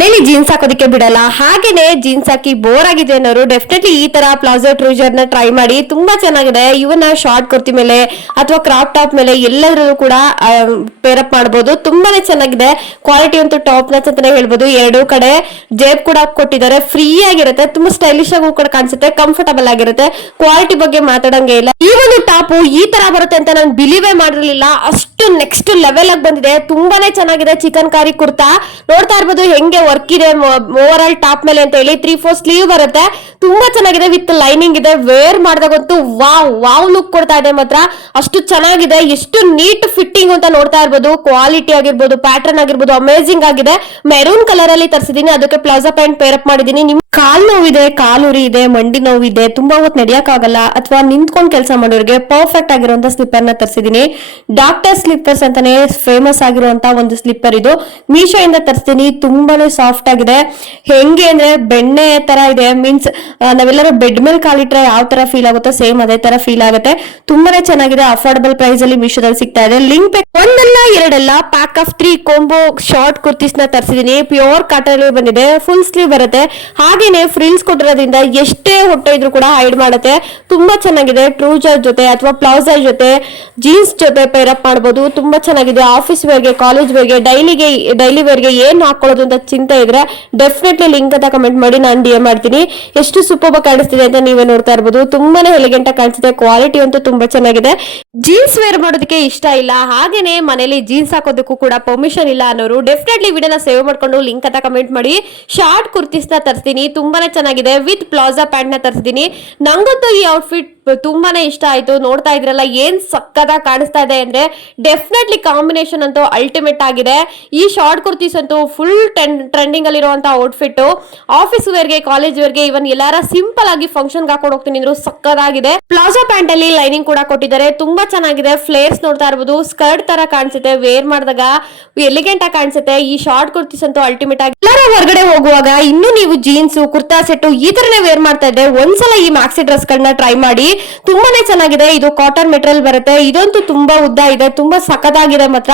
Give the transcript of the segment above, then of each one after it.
ಮನೇಲಿ ಜೀನ್ಸ್ ಹಾಕೋದಕ್ಕೆ ಬಿಡಲ್ಲ, ಹಾಗೇನೆ ಜೀನ್ಸ್ ಹಾಕಿ ಬೋರ್ ಆಗಿದೆ ಅನ್ನೋರು ಡೆಫಿನೆಟ್ಲಿ ಈ ತರ ಪ್ಲಾಜೋ ಟ್ರೂಸರ್ ನ ಟ್ರೈ ಮಾಡಿ. ತುಂಬಾ ಚೆನ್ನಾಗಿದೆ. ಇವನ್ನ ಶಾರ್ಟ್ ಕುರ್ತಿ ಮೇಲೆ ಅಥವಾ ಕ್ರಾಪ್ ಟಾಪ್ ಮೇಲೆ ಎಲ್ಲದರಲ್ಲೂ ಕೂಡ ಪೇರಪ್ ಮಾಡಬಹುದು. ತುಂಬಾನೇ ಚೆನ್ನಾಗಿದೆ. ಕ್ವಾಲಿಟಿ ಅಂತೂ ಟಾಪ್ ನಚ್ ಅಂತಾನೆ ಹೇಳ್ಬೋದು. ಎರಡೂ ಕಡೆ ಜೇಬ್ ಕೂಡ ಕೊಟ್ಟಿದ್ದಾರೆ. ಫ್ರೀ ಆಗಿರುತ್ತೆ, ತುಂಬಾ ಸ್ಟೈಲಿಶ್ ಆಗಿ ಕೂಡ ಕಾಣಿಸುತ್ತೆ, ಕಂಫರ್ಟಬಲ್ ಆಗಿರುತ್ತೆ. ಕ್ವಾಲಿಟಿ ಬಗ್ಗೆ ಮಾತಾಡಂಗೆ ಇಲ್ಲ. ಈ ಒಂದು ಟಾಪ್ ಈ ತರ ಬರುತ್ತೆ ಅಂತ ನಾನು ಬಿಲೀವೇ ಮಾಡಿರ್ಲಿಲ್ಲ. ಅಷ್ಟು ನೆಕ್ಸ್ಟ್ ಲೆವೆಲ್ ಆಗಿ ಬಂದಿದೆ. ತುಂಬಾನೇ ಚೆನ್ನಾಗಿದೆ. ಚಿಕನ್ ಕಾರಿ ಕುರ್ತಾ ನೋಡ್ತಾ ಇರ್ಬೋದು ಹೆಂಗೆ ವರ್ಕ್ ಇದೆ ಓವರ್ ಆಲ್ ಟಾಪ್ ಮೇಲೆ ಅಂತ ಹೇಳಿ. 3/4 ಸ್ಲೀವ್ ಬರುತ್ತೆ. ತುಂಬಾ ಚೆನ್ನಾಗಿದೆ. ವಿತ್ ಲೈನಿಂಗ್ ಇದೆ. ವೇರ್ ಮಾಡಿದಾಗಂತೂ ವಾವ್ ಲುಕ್ ಕೊಡ್ತಾ ಇದೆ. ಮಾತ್ರ ಅಷ್ಟು ಚೆನ್ನಾಗಿದೆ. ಎಷ್ಟು ನೀಟ್ ಫಿಟ್ಟಿಂಗ್ ಅಂತ ನೋಡ್ತಾ ಇರ್ಬೋದು. ಕ್ವಾಲಿಟಿ ಆಗಿರ್ಬೋದು, ಪ್ಯಾಟರ್ನ್ ಆಗಿರ್ಬೋದು ಅಮೇಜಿಂಗ್ ಆಗಿದೆ. ಮೆರೂನ್ ಕಲರ್ ಅಲ್ಲಿ ತರಿಸಿದೀನಿ. ಅದಕ್ಕೆ ಪ್ಲಾಜೋ ಪ್ಯಾಂಟ್ ಪೇರಪ್ ಮಾಡಿದೀನಿ. ನಿಮ್ ಕಾಲ್ ನೋವಿದೆ, ಕಾಲುರಿ ಇದೆ, ಮಂಡಿ ನೋವಿದೆ, ತುಂಬಾ ಹೊತ್ತು ನಡೆಯಕ್ಕಾಗಲ್ಲ ಅಥವಾ ನಿಂತ್ಕೊಂಡು ಕೆಲಸ ಮಾಡೋರಿಗೆ ಪರ್ಫೆಕ್ಟ್ ಆಗಿರುವಂತ ಸ್ಲಿಪ್ಪರ್ ನ ತರಿಸಿದೀನಿ. ಡಾಕ್ಟರ್ ಸ್ಲಿಪ್ಪರ್ಸ್ ಅಂತಾನೆ ಫೇಮಸ್ ಆಗಿರುವಂತ ಒಂದು ಸ್ಲಿಪ್ಪರ್ ಇದು. ಮೀಶೋ ಇಂದ ತರಿಸ್ತೀನಿ. ತುಂಬಾನೇ ಸಾಫ್ಟ್ ಆಗಿದೆ. ಹೆಂಗೆ ಅಂದ್ರೆ ಬೆಣ್ಣೆ ತರ ಇದೆ. ಮೀನ್ಸ್ ನಾವೆಲ್ಲರೂ ಬೆಡ್ ಮೇಲೆ ಕಾಲಿಟ್ರೆ ಯಾವ ತರ ಫೀಲ್ ಆಗುತ್ತೋ ಸೇಮ್ ಅದೇ ತರ ಫೀಲ್ ಆಗುತ್ತೆ. ತುಂಬಾನೇ ಚೆನ್ನಾಗಿದೆ. ಅಫೋರ್ಡಬಲ್ ಪ್ರೈಸ್ ಅಲ್ಲಿ ಮೀಶೋದಲ್ಲಿ ಸಿಗ್ತಾ ಇದೆ. ಲಿಂಕ್ ಒಂದಲ್ಲ ಎರಡಲ್ಲ pack of 3 combo short kurtis ನ ತರಿಸಿದೀನಿ. ಪ್ಯೂರ್ ಕಾಟನ್ ಬಂದಿದೆ. ಫುಲ್ ಸ್ಲೀವ್ ಬರುತ್ತೆ. ಹಾಗೇನೆ ಫ್ರಿಲ್ಸ್ ಕೊಟ್ಟಿರೋದ್ರಿಂದ ಎಷ್ಟೇ ಹೊಟ್ಟೆ ಇದ್ರು ಕೂಡ ಹೈಡ್ ಮಾಡುತ್ತೆ. ತುಂಬಾ ಚೆನ್ನಾಗಿದೆ. ಟ್ರೂಸರ್ ಜೊತೆ ಅಥವಾ ಪ್ಲಾಜೋ ಜೊತೆ ಜೀನ್ಸ್ ಜೊತೆ ಪೇರಪ್ ಮಾಡಬಹುದು. ತುಂಬಾ ಚೆನ್ನಾಗಿದೆ. ಆಫೀಸ್ ವೇರ್ಗೆ, ಕಾಲೇಜ್ ವೇರ್ಗೆ, ಡೈಲಿ ವೇರ್ಗೆ ಏನ್ ಹಾಕೊಳ್ಳೋದು ಅಂತ ಚಿಂತೆ ಇದ್ರೆ ಡೆಫಿನೆಟ್ಲಿ ಲಿಂಕ್ ಅಂತ ಕಮೆಂಟ್ ಮಾಡಿ ನಾನು DM ಮಾಡ್ತೀನಿ. ಎಷ್ಟು ಸೂಪರ್ ಕಾಣಿಸ್ತಿದೆ ಅಂತ ನೀವೇ ನೋಡ್ತಾ ಇರ್ಬೋದು. ತುಂಬಾನೇ ಎಲಿಗೆಂಟ್ ಆಗಿ ಕಾಣಿಸ್ತಿದೆ. ಕ್ವಾಲಿಟಿ ಅಂತೂ ತುಂಬಾ ಚೆನ್ನಾಗಿದೆ. ಜೀನ್ಸ್ ವೇರ್ ಮಾಡೋದಕ್ಕೆ ಇಷ್ಟ ಇಲ್ಲ, ಹಾಗೇನೆ ಮನೇಲಿ ಜೀನ್ಸ್ ಹಾಕೋದಕ್ಕೂ ಕೂಡ ಪರ್ಮಿಷನ್ ಇಲ್ಲ ಅನ್ನೋರು ಡೆಫಿನೆಟ್ಲಿ ವಿಡಿಯೋನ ಸೇವ್ ಮಾಡ್ಕೊಂಡು ಲಿಂಕ್ ಅಂತ ಕಮೆಂಟ್ ಮಾಡಿ. ಶಾರ್ಟ್ ಕುರ್ತೀಸ್ ನ ತರಿಸ್ತೀನಿ. ತುಂಬಾನೇ ಚೆನ್ನಾಗಿದೆ. ವಿತ್ ಪ್ಲಾಜೋ ಪ್ಯಾಂಟ್ ನ ತರಿಸಿದೀನಿ. ನಂಗಂತೂ ಈ ಔಟ್ಫಿಟ್ ತುಂಬಾನೇ ಇಷ್ಟ ಆಯ್ತು. ನೋಡ್ತಾ ಇದ್ರಲ್ಲ ಏನ್ ಸಕ್ಕತ್ತಾಗಿ ಕಾಣಿಸ್ತಾ ಇದೆ ಅಂದ್ರೆ ಡೆಫಿನೆಟ್ಲಿ ಕಾಂಬಿನೇಷನ್ ಅಂತೂ ಅಲ್ಟಿಮೇಟ್ ಆಗಿದೆ. ಈ ಶಾರ್ಟ್ ಕುರ್ತೀಸ್ ಅಂತೂ ಫುಲ್ ಟ್ರೆಂಡಿಂಗ್ ಅಲ್ಲಿ ಇರುವಂತ ಔಟ್ಫಿಟ್. ಆಫೀಸ್ ವೇರ್ಗೆ, ಕಾಲೇಜ್ ವೇರ್ಗೆ, ಇವನ್ ಎಲ್ಲಾರ ಸಿಂಪಲ್ ಆಗಿ ಫಂಕ್ಷನ್ ಹಾಕೊಂಡು ಹೋಗ್ತೀನಿ ಅಂದ್ರು ಸಕ್ಕತ್ತಾಗಿದೆ. ಪ್ಲಾಜೋ ಪ್ಯಾಂಟ್ ಅಲ್ಲಿ ಲೈನಿಂಗ್ ಕೂಡ ಕೊಟ್ಟಿದ್ದಾರೆ. ತುಂಬಾ ಚೆನ್ನಾಗಿದೆ. ಫ್ಲೇರ್ಸ್ ನೋಡ್ತಾ ಇರಬಹುದು. ಸ್ಕರ್ಟ್ ತರ ಕಾಣಿಸುತ್ತೆ. ವೇರ್ ಮಾಡಿದಾಗ ಎಲಿಗೆಂಟ್ ಆಗಿ ಕಾಣಿಸುತ್ತೆ. ಈ ಶಾರ್ಟ್ ಕುರ್ತೀಸ್ ಅಂತೂ ಅಲ್ಟಿಮೇಟ್ ಆಗಿ. ಎಲ್ಲಾರ ಹೊರಗಡೆ ಹೋಗುವಾಗ ಇನ್ನು ನೀವು ಜೀನ್ಸ್, ಕುರ್ತಾ ಸೆಟ್ ಈ ತರನೇ ವೇರ್ ಮಾಡ್ತಾ ಇದ್ರೆ ಒಂದ್ಸಲ ಈ ಮ್ಯಾಕ್ಸಿ ಡ್ರೆಸ್ ಗಳನ್ನ ಟ್ರೈ ಮಾಡಿ. ತುಂಬಾನೇ ಚೆನ್ನಾಗಿದೆ. ಇದು ಕಾಟನ್ ಮೆಟೀರಿಯಲ್ ಬರುತ್ತೆ. ಇದಂತೂ ತುಂಬಾ ಉದ್ದ ಇದೆ. ತುಂಬಾ ಸಖತ್ತಾಗಿದೆ. ಮಾತ್ರ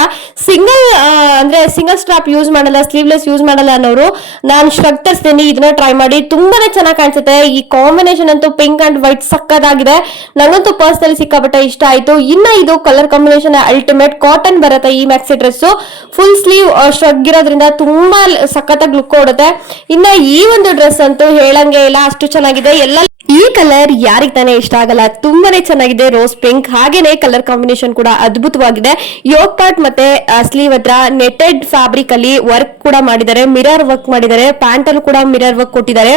ಸಿಂಗಲ್ ಸ್ಟ್ರಾಪ್ ಯೂಸ್ ಮಾಡಲ್ಲ, ಸ್ಲೀವ್ಲೆಸ್ ಯೂಸ್ ಮಾಡಲ್ಲ ಅನ್ನೋರು ನಾನು ಶ್ರಗ್ ತರಿಸ್ತೀನಿ. ಇದನ್ನ ಟ್ರೈ ಮಾಡಿ. ತುಂಬಾನೇ ಚೆನ್ನಾಗಿ ಕಾಣಿಸುತ್ತೆ. ಈ ಕಾಂಬಿನೇಷನ್ ಅಂತೂ ಪಿಂಕ್ ಅಂಡ್ ವೈಟ್ ಸಕ್ಕತ್ತಾಗಿದೆ. ನಂಗಂತೂ ಪರ್ಸನಲಿ ಸಿಕ್ಕಾಪಟ್ಟೆ ಇಷ್ಟ ಆಯ್ತು. ಇನ್ನ ಇದು ಕಲರ್ ಕಾಂಬಿನೇಷನ್ ಅಲ್ಟಿಮೇಟ್. ಕಾಟನ್ ಬರುತ್ತೆ ಈ maxi dress. Full sleeve shrug ಇರೋದ್ರಿಂದ ತುಂಬಾ ಸಖತ್ತಾಗಿ ಲುಕ್ ಕೊಡುತ್ತೆ. ಇನ್ನ ಈ ಒಂದು ಡ್ರೆಸ್ ಅಂತೂ ಹೇಳಂಗೆ ಇಲ್ಲ, ಅಷ್ಟು ಚೆನ್ನಾಗಿದೆ. ಎಲ್ಲ ಈ ಕಲರ್ ಯಾರಿಗ್ ತಾನೇ ಇಷ್ಟ ಆಗಲ್ಲ. ತುಂಬಾನೇ ಚೆನ್ನಾಗಿದೆ. Rose pink. ಹಾಗೇನೆ ಕಲರ್ ಕಾಂಬಿನೇಷನ್ ಕೂಡ ಅದ್ಭುತವಾಗಿದೆ. ಯೋಗ್ ಪಾರ್ಟ್ ಮತ್ತೆ ಸ್ಲೀವ್ ಹತ್ರ ನೆಟೆಡ್ ಫ್ಯಾಬ್ರಿಕ್ ಅಲ್ಲಿ ವರ್ಕ್ ಕೂಡ ಮಾಡಿದ್ದಾರೆ. ಮಿರರ್ ವರ್ಕ್ ಮಾಡಿದ್ದಾರೆ. ಪ್ಯಾಂಟ್ ಅಲ್ಲೂ ಕೂಡ ಮಿರರ್ ವರ್ಕ್ ಕೊಟ್ಟಿದ್ದಾರೆ.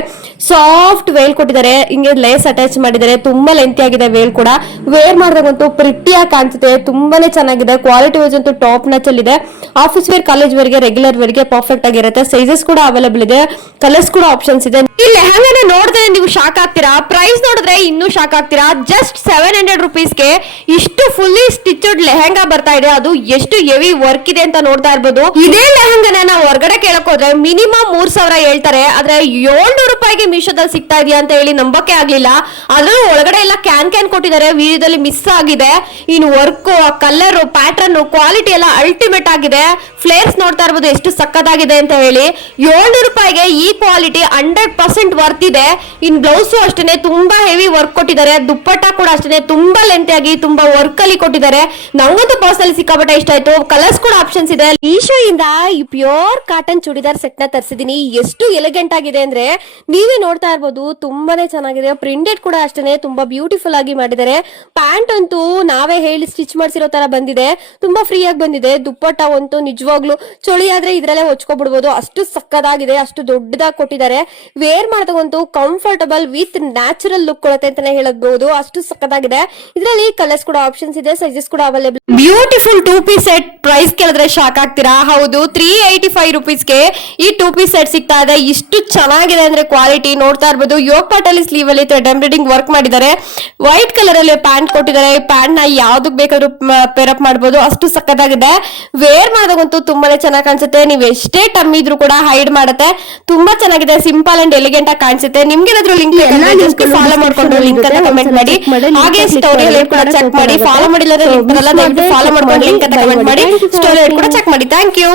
ಸಾಫ್ಟ್ ವೇಲ್ ಕೊಟ್ಟಿದ್ದಾರೆ. ಹಿಂಗೆ ಲೇಸ್ ಅಟ್ಯಾಚ್ ಮಾಡಿದ್ದಾರೆ. ತುಂಬಾ ಲೆಂತಿ ಆಗಿದೆ ವೇಲ್ ಕೂಡ. ವೇರ್ ಮಾಡಿದಾಗಂತೂ ಪ್ರಿಟ್ಟಿಯಾಗಿ ಕಾಣಿಸುತ್ತೆ. ತುಂಬಾನೇ ಚೆನ್ನಾಗಿದೆ. ಕ್ವಾಲಿಟಿ ವೈಸ್ ಅಂತೂ ಟಾಪ್ ನಚ್ ಅಲ್ಲಿ ಇದೆ. ಆಫೀಸ್ ವೇರ್, ಕಾಲೇಜ್ ವೇರ್ಗೆ, ರೆಗ್ಯುಲರ್ ವೇರ್ಗೆ ಪರ್ಫೆಕ್ಟ್ ಆಗಿರುತ್ತೆ. ಸೈಜಸ್ ಕೂಡ ಅವೈಲೇಬಲ್ ಇದೆ. ಕಲರ್ಸ್ ಕೂಡ ಆಪ್ಷನ್ಸ್ ಇದೆ. ಈ ಲೆಹಂಗಾನ ನೋಡಿದ್ರೆ ನೀವು ಶಾಕ್ ಆಗ್ತೀರಾ. ಪ್ರೈಸ್ ನೋಡಿದ್ರೆ ಇನ್ನೂ ಶಾಕ್ ಆಗ್ತೀರಾ. ಜಸ್ಟ್ 700 ರುಪೀಸ್ಗೆ ಇಷ್ಟು ಫುಲ್ಲಿ ಸ್ಟಿಚ್ಡ್ ಲೆಹಂಗಾ ಬರ್ತಾ ಇದೆ. ಅದು ಎಷ್ಟು ಹೆವಿ ವರ್ಕ್ ಇದೆ ಅಂತ ನೋಡ್ತಾ ಇರ್ಬೋದು. ಇದೇ ಲೆಹಂಗಾನ ನಾವು ಹೊರಗಡೆ ಕೇಳಕ್ ಹೋದ್ರೆ ಮಿನಿಮಮ್ 3000 ಹೇಳ್ತಾರೆ. ಆದ್ರೆ 700 ರೂಪಾಯಿಗೆ ಮೀಶೋದಲ್ಲಿ ಸಿಗ್ತಾ ಇದೆಯಾ ಅಂತ ಹೇಳಿ ನಂಬಕ್ಕೆ ಆಗ್ಲಿಲ್ಲ. ಅದ್ರಲ್ಲೂ ಒಳಗಡೆ ಎಲ್ಲ ಕ್ಯಾನ್ ಕೊಟ್ಟಿದ್ದಾರೆ. ವಿಡಿಯೋದಲ್ಲಿ ಮಿಸ್ ಆಗಿದೆ. ಇನ್ನು ವರ್ಕ್, ಕಲರ್, ಪ್ಯಾಟರ್ನ್, ಕ್ವಾಲಿಟಿ ಎಲ್ಲ ಅಲ್ಟಿಮೇಟ್ ಆಗಿದೆ. ಫ್ಲೇರ್ಸ್ ನೋಡ್ತಾ ಇರ್ಬೋದು ಎಷ್ಟು ಸಕ್ಕತ್ತಾಗಿದೆ ಅಂತ ಹೇಳಿ. 700 ರೂಪಾಯಿಗೆ ಈ ಕ್ವಾಲಿಟಿ 100% ವರ್ತ್ ಇದೆ. ಇನ್ ಬ್ಲೌಸ್ ಅಷ್ಟೇ ತುಂಬಾ ಹೆವಿ ವರ್ಕ್ ಕೊಟ್ಟಿದ್ದಾರೆ. ದುಪ್ಪಟ್ಟ ಕೂಡ ಅಷ್ಟೇ ತುಂಬಾ ಲೆಂತ್ ಆಗಿ ತುಂಬಾ ವರ್ಕ್ ಅಲ್ಲಿ ಕೊಟ್ಟಿದ್ದಾರೆ. ನಂಗಂತೂ ಪರ್ಸನಲಿ ಸಿಕ್ಕಾಪಟ್ಟೆ ಇಷ್ಟ ಆಯ್ತು. ಕಲರ್ಸ್ ಕೂಡ ಆಪ್ಷನ್ಸ್ ಇದೆ. ಮೀಶೋ ಇಂದ ಈ ಪ್ಯೂರ್ ಕಾಟನ್ ಚೂಡಿದಾರ್ ಸೆಟ್ ನ ತರಿಸಿದೀನಿ. ಎಷ್ಟು ಎಲಿಗೆಂಟ್ ಆಗಿದೆ ಅಂದ್ರೆ ನೀವೇ ನೋಡ್ತಾ ಇರ್ಬೋದು. ತುಂಬಾನೇ ಚೆನ್ನಾಗಿದೆ. ಪ್ರಿಂಟೆಡ್ ಕೂಡ ಅಷ್ಟೇ ತುಂಬಾ ಬ್ಯೂಟಿಫುಲ್ ಆಗಿ ಮಾಡಿದ್ದಾರೆ. ಪ್ಯಾಂಟ್ ಅಂತೂ ನಾವೇ ಹೇಳಿ ಸ್ಟಿಚ್ ಮಾಡಿಸಿರೋ ತರ ಬಂದಿದೆ. ತುಂಬಾ ಫ್ರೀ ಆಗಿ ಬಂದಿದೆ. ದುಪ್ಪಟ್ಟ ಅಂತೂ ನಿಜವಾಗ್ಲು ಚಳಿ ಆದ್ರೆ ಇದ್ರಲ್ಲೇ ಹೊಚ್ಕೊಬಿಡ್ಬೋದು. ಅಷ್ಟು ಸಕ್ಕದಾಗಿದೆ. ಅಷ್ಟು ದೊಡ್ಡದಾಗಿ ಕೊಟ್ಟಿದ್ದಾರೆ. ವೇರ್ ಮಾಡಿದಾಗಂತೂ ಕಂಫರ್ಟಬಲ್ ವಿತ್ ನ್ಯಾಚುರಲ್ ಲುಕ್ ಕೊಡುತ್ತೆ ಅಂತಾನೆ ಹೇಳಬಹುದು. ಅಷ್ಟು ಸಕ್ಕತ್ತಾಗಿದೆ. ಇದರಲ್ಲಿ ಕಲರ್ಸ್ ಕೂಡ ಆಪ್ಷನ್ಸ್ ಇದೆ. ಸೈಜಸ್ ಕೂಡ available. Beautiful 2 piece set. Price ಕೇಳಿದ್ರೆ ಶಾಕ್ ಆಗ್ತೀರಾ. ಹೌದು, 385 ರುಪೀಸ್ಗೆ ಈ 2 ಪೀಸ್ ಸೆಟ್ ಸಿಗ್ತಾ ಇದೆ. ಇಷ್ಟು ಚೆನ್ನಾಗಿದೆ ಅಂದ್ರೆ ಕ್ವಾಲಿಟಿ ನೋಡ್ತಾ ಇರ್ಬೋದು. ಯೋಗ್ ಪಾರ್ಟ್ ಅಲ್ಲಿ ಸ್ಲೀವ್ ಅಲ್ಲಿ ಎಂಬ್ರಾಯ್ಡಿಂಗ್ ವರ್ಕ್ ಮಾಡಿದ್ದಾರೆ. ವೈಟ್ ಕಲರ್ ಅಲ್ಲಿ ಪ್ಯಾಂಟ್ ಕೊಟ್ಟಿದ್ದಾರೆ. ಪ್ಯಾಂಟ್ ನ ಯಾವ್ದಕ್ ಬೇಕಾದ್ರೂ ಪೇರಪ್ ಮಾಡಬಹುದು. ಅಷ್ಟು ಸಕ್ಕತ್ತಾಗಿದೆ. ವೇರ್ ಮಾಡಿದಾಗಂತೂ ತುಂಬಾನೇ ಚೆನ್ನಾಗಿ ಕಾಣಿಸುತ್ತೆ. ನೀವು ಎಷ್ಟೇ ಟಮ್ ಇದ್ರು ಕೂಡ ಹೈಡ್ ಮಾಡುತ್ತೆ. ತುಂಬಾ ಚೆನ್ನಾಗಿದೆ. ಸಿಂಪಲ್ ಅಂಡ್ ಎಲಿಗೆಂಟ್ ಆಗಿ ಕಾಣಿಸುತ್ತೆ. ನಿಮ್ಗೆ ಏನಾದ್ರು ಲಿಂಕ್ ಫಾಲೋ ಮಾಡ್ಕೊಂಡು ಲಿಂಕ್ ಅಂತ ಕಮೆಂಟ್ ಮಾಡಿ. ಹಾಗೆ ಸ್ಟೋರಿ ಕೂಡ ಚೆಕ್ ಮಾಡಿ. ಫಾಲೋ ಮಾಡಿಲ್ಲ ಫಾಲೋ ಮಾಡ್ಕೊಂಡು ಲಿಂಕ್ ಅಂತ ಕಮೆಂಟ್ ಮಾಡಿ. ಸ್ಟೋರಿ ಕೂಡ ಚೆಕ್ ಮಾಡಿ. Thank you.